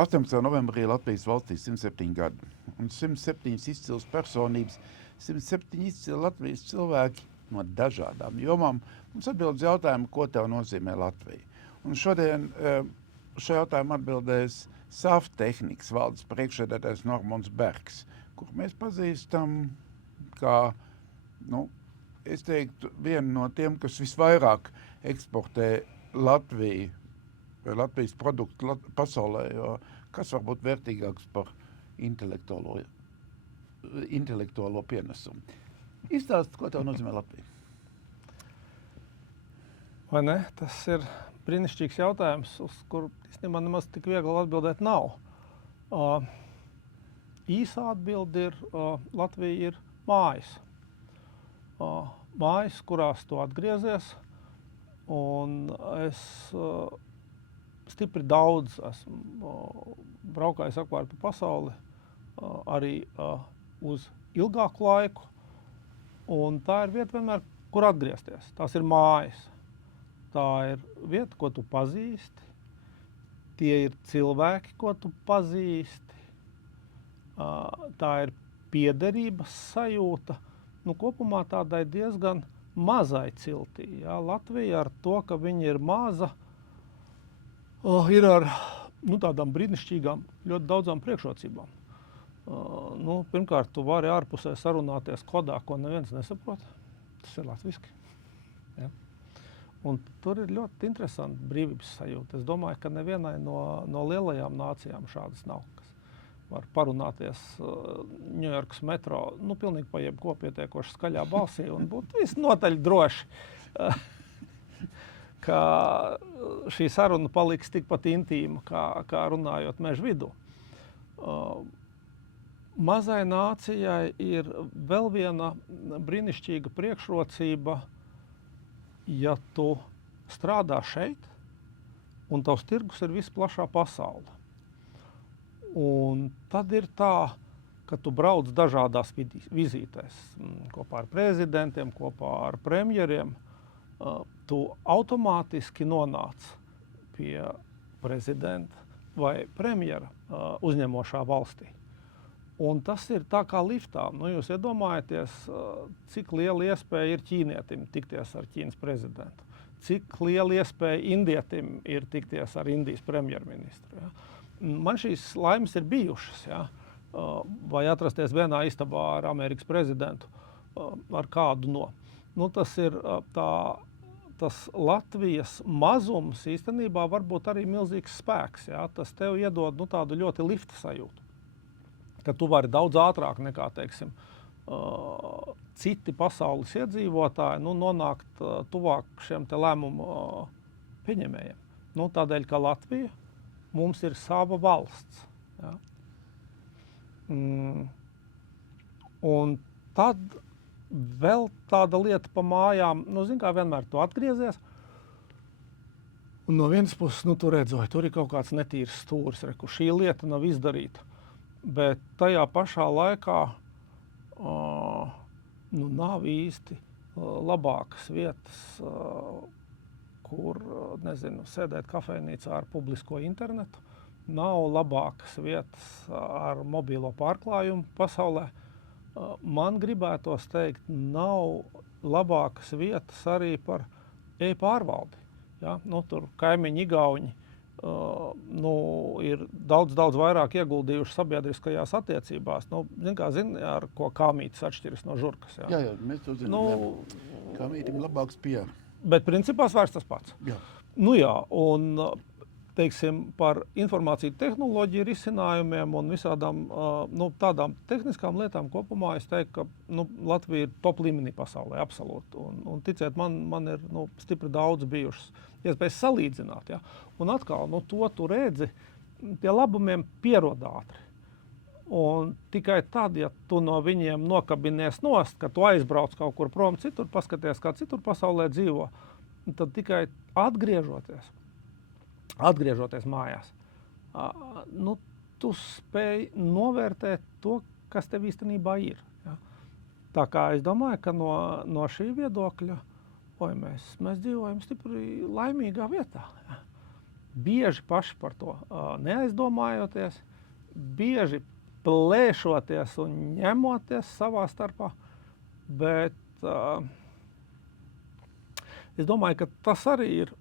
18. novembrī Latvijas valstī 107 gadi, un 107 izcils personības, 107 izcili Latvijas cilvēki no dažādām jomām. Mums atbild uz jautājumu, ko tev nozīmē Latvija. Un šodien šo jautājumu atbildēs Saftehnikas valdes priekšsēdētājs Normons Bergs, kur mēs pazīstam kā, es teiktu, vienu no tiem, kas visvairāk eksportē Latviju, Latvijas produktu pasaulē, jo kas var būt vērtīgāks par intelektuālo pienesumu. Izstāst, ko tev nozīmē Latvija? Vai ne? Tas ir brīnišķīgs jautājums, uz kuru īstenībā nemaz tik viegli atbildēt nav. Īsā atbilde ir, Latvija ir mājas. Mājas, kurās tu atgriezies, un es stipri daudz esmu braukājis apkārt pa pasauli, arī uz ilgāku laiku, un tā ir vieta vienmēr, kur atgriezties. Tās ir mājas. Tā ir vieta, ko tu pazīsti, tie ir cilvēki, ko tu pazīsti, tā ir piederības sajūta, kopumā tādai diezgan mazai ciltī. Jā. Latvija ar to, ka viņa ir maza, ir ar tādām brīnišķīgām, ļoti daudzām priekšrocībām. Pirmkārt, tu vari ārpusē sarunāties kodā, ko neviens nesaprot. Tas ir latviski. Ja? Un tur ir ļoti interesanti brīvības sajūta. Es domāju, ka nevienai no lielajām nācijām šādas nav, kas var parunāties Ņujorkas metro, pilnīgi pa jebko pietiekoši skaļā balsī un būt visnotaļ droši, ka šī saruna paliks tikpat intīma, kā runājot meža vidū. Mazai nācijai ir vēl viena brīnišķīga priekšrocība, ja tu strādā šeit, un tavs tirgus ir visplašā pasaule. Un tad ir tā, ka tu brauc dažādās vizītēs, kopā ar prezidentiem, kopā ar premjeriem, tu automātiski nonāc pie prezidenta vai premjera uzņemošā valstī. Un tas ir tā kā liftā. Jūs iedomājaties, cik liela iespēja ir ķīnietim tikties ar Ķīnas prezidentu. Cik liela iespēja indietim ir tikties ar Indijas premjerministru. Ja? Man šīs laimes ir bijušas, ja? Vai atrasties vienā istabā ar Amerikas prezidentu, ar kādu no. Tas ir tas Latvijas mazums īstenībā var būt arī milzīgs spēks. Ja? Tas tev iedod tādu ļoti lifta sajūtu. Ka tu vari daudz ātrāk nekā, teiksim, citi pasaules iedzīvotāji nonākt tuvāk šiem te lēmumu pieņemējiem. Tādēļ, ka Latvija mums ir sava valsts. Ja? Un tad vēl tāda lieta pa mājām, kā vienmēr tu atgriezies, un no vienas puses, tu redzi, tur ir kaut kāds netīrs stūris, kur šī lieta nav izdarīta. Bet tajā pašā laikā nav īsti labākas vietas, kur, sēdēt kafejnīcā ar publisko internetu. Nav labākas vietas ar mobilo pārklājumu pasaulē. Man gribētos teikt, nav labākas vietas arī par e-pārvaldi. Ja? Tur kaimiņi igauņi ir daudz vairāk ieguldījuši sabiedriskajās attiecībās. Ar ko kāmītis atšķiras no žurkas. Ja? Jā, mēs to zinām. Kāmītim labāks PR. Bet principās vairs tas pats. Jā. Un par informāciju tehnoloģiju risinājumiem un visādām tādām tehniskām lietām kopumā es teiktu, ka Latvija ir top līmenī pasaulē, absolūti. Un ticiet, man ir stipri daudz bijušas iespējas salīdzināt. Ja? Un atkal, to tu redzi, tie labumiem pierod ātri. Un tikai tad, ja tu no viņiem nokabinies nost, ka tu aizbrauc kaut kur prom citur, paskaties, kā citur pasaulē dzīvo, tad tikai atgriežoties mājās, tu spēj novērtēt to, kas tev īstenībā ir. Ja? Tā kā es domāju, ka no šī viedokļa mēs dzīvojam stipri laimīgā vietā. Ja? bieži paši par to neaizdomājoties, bieži plēšoties un ņemoties savā starpā, bet es domāju, ka tas arī ir,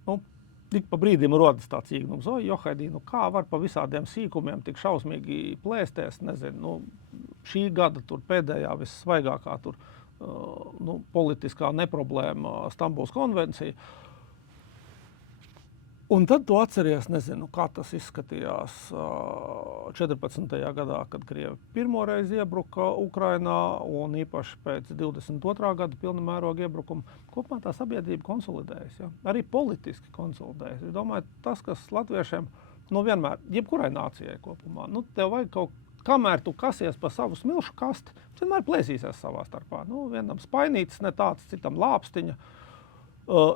tik pa brīdim rodas tāds īgnums. Johaidī, kā var pa visādiem sīkumiem tik šausmīgi plēsties, nezinu, šī gada tur pēdējā vissvaigākā tur, politiskā neproblēma Stambulas konvencija. Un tad tu atceries, nezinu, kā tas izskatījās 14. gadā, kad Krievi pirmoreiz iebruka Ukrainā un īpaši pēc 22. gada pilna mēroga iebrukuma. Kopumā tā sabiedrība konsolidējas, ja? Arī politiski konsolidējas. Es domāju, tas, kas latviešiem, vienmēr, jebkurai nācijai kopumā, tev vajag kamēr tu kasies pa savu smilšu kasti, vienmēr plēsīsies savā starpā. Vienam spainītis, ne tāds, citam lāpstiņa.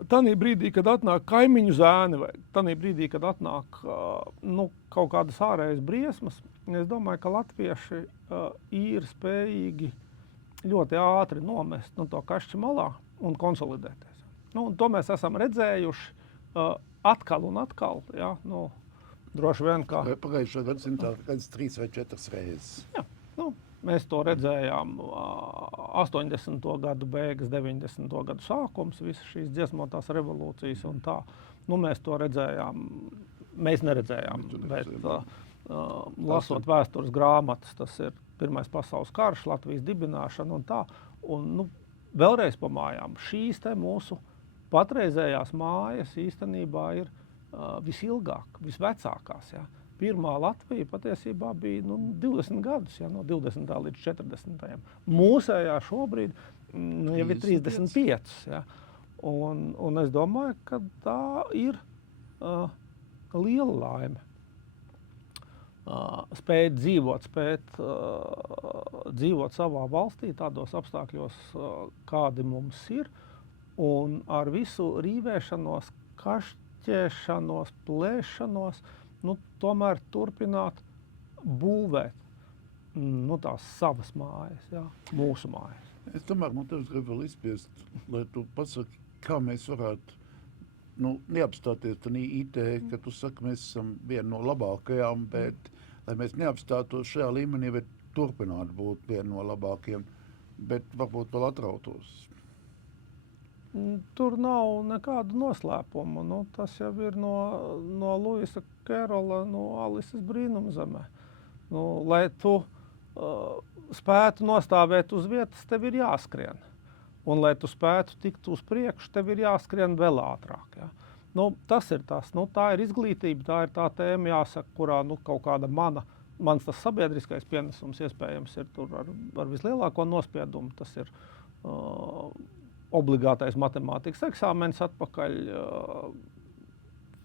Tanī brīdī, kad atnāk kaimiņu zēni, vai tanī brīdī, kad atnāk kaut kādas ārējas briesmas, es domāju, ka latvieši ir spējīgi ļoti ātri nomest to kašķi malā un konsolidēties. Un to mēs esam redzējuši atkal un atkal. Ja? Droši vien, kā pagājušā gadsimtā 3 vai 4 reizes. Jā, mēs to redzējām 80. gadu beigas, 90. gadu sākums, visas šīs dziesmotās revolūcijas un tā. Mēs to redzējām, mēs neredzējām, bet lasot vēstures grāmatas, tas ir Pirmais pasaules karš, Latvijas dibināšana un tā. Un vēlreiz pa mājām, šīs te mūsu patreizējās mājas īstenībā ir visilgāk, visvecākās, ja. Pirmā Latvija patiesībā bija 20 gadus, ja, no 20. līdz 40. Mūsējā šobrīd jau ir 35. Ja. Un es domāju, ka tā ir liela laime. Spēt dzīvot savā valstī tādos apstākļos, kādi mums ir, un ar visu rīvēšanos, kašķēšanos, plēšanos, tomēr turpināt būvēt tās savas mājas, ja, mūsu mājas. Es tomēr tev gribu vēl izspiest, lai tu pasaki, kā mēs varētu neapstāties tādā IT, ka tu saki, mēs esam viena no labākajām, bet lai mēs neapstātos šajā līmenī, bet turpinātu būt viena no labākajiem, bet varbūt vēl atrautos. Tur nav nekādu noslēpumu. Tas jau ir no Luisa Kerola, no Alises brīnumzemē. Lai tu spētu nostāvēt uz vietas, tev ir jāskrien. Un, lai tu spētu tikt uz priekšu, tev ir jāskrien vēl ātrāk. Ja? Tas ir tas. Tā ir izglītība, tā ir tā tēma, jāsaka, kurā kaut kāda mans tas sabiedriskais pienesums iespējams ir tur ar vislielāko nospiedumu. Tas ir obligātais matemātikas eksāmens atpakaļ,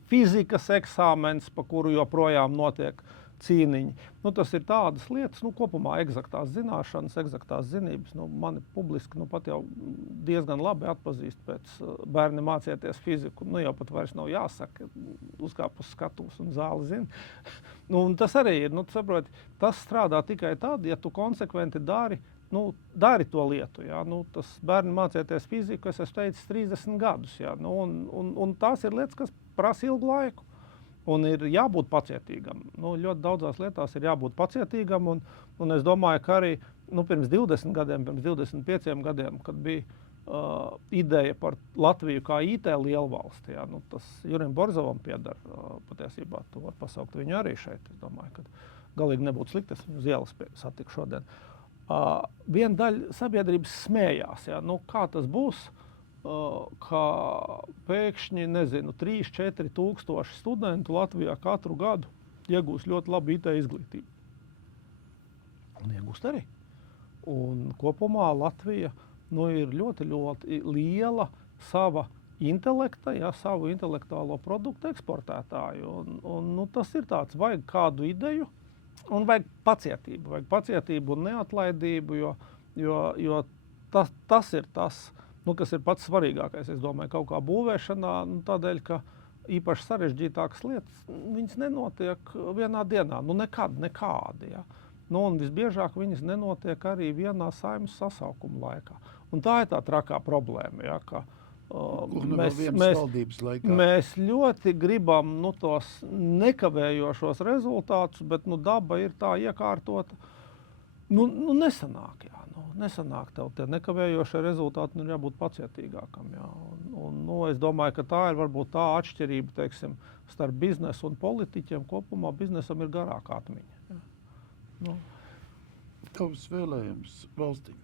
fizikas eksāmens, pa kuru joprojām notiek cīniņi. Tas ir tādas lietas, kopumā eksaktās zināšanas, eksaktās zinības. Mani publiski pat jau diezgan labi atpazīst pēc bērni mācieties fiziku. Jau pat vairs nav jāsaka, uzkāp uz skatuves un zāli zina. Tas arī ir, saproti, tas strādā tikai tad, ja tu konsekventi dari to lietu. Ja? Tas bērni mācieties fiziku, es esmu teicis 30 gadus. Ja? Un tās ir lietas, kas prasa ilgu laiku. Un ir jābūt pacietīgam. Ļoti daudzās lietās ir jābūt pacietīgam. Un es domāju, ka arī pirms 20 gadiem, pirms 25 gadiem, kad bija ideja par Latviju kā IT lielvalsti, ja, tas Jurim Borzovam pieder patiesībā, to var pasaukt viņu arī šeit. Es domāju, ka galīgi nebūtu slikti, es viņu uz ielas satiku šodien. Viena daļa sabiedrības smējās, ja, kā tas būs, ka pēkšņi, 3-4 tūkstoši studentu Latvijā katru gadu iegūs ļoti labu IT izglītību. Un iegūst arī. Un kopumā Latvija ir ļoti, ļoti liela sava intelekta, ja, savu intelektuālo produktu eksportētāju. Un tas ir tāds, vajag kādu ideju un vajag pacietību un neatlaidību, jo tas ir tas, kas ir pats svarīgākais, es domāju, kaut kā būvēšanā, tādēļ, ka īpaši sarežģītākas lietas, viņas nenotiek vienā dienā, nekādi. Ja. Un visbiežāk viņas nenotiek arī vienā saeimas sasaukuma laikā. Un tā ir tā trakā problēma, ja, ka Kur nu vēl vienas valdības laikā. mēs ļoti gribam tos nekavējošos rezultātus, bet daba ir tā iekārtota. Nesanāk, jā. Nesanāk tev tie nekavējošie rezultāti, ir jābūt pacietīgākam. Jā. Es domāju, ka tā ir varbūt tā atšķirība, teiksim, starp biznesu un politiķiem. Kopumā biznesam ir garāka atmiņa. Jā. Tavs vēlējums valstī?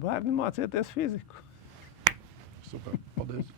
Bērni mācieties fiziku. Super, paldies.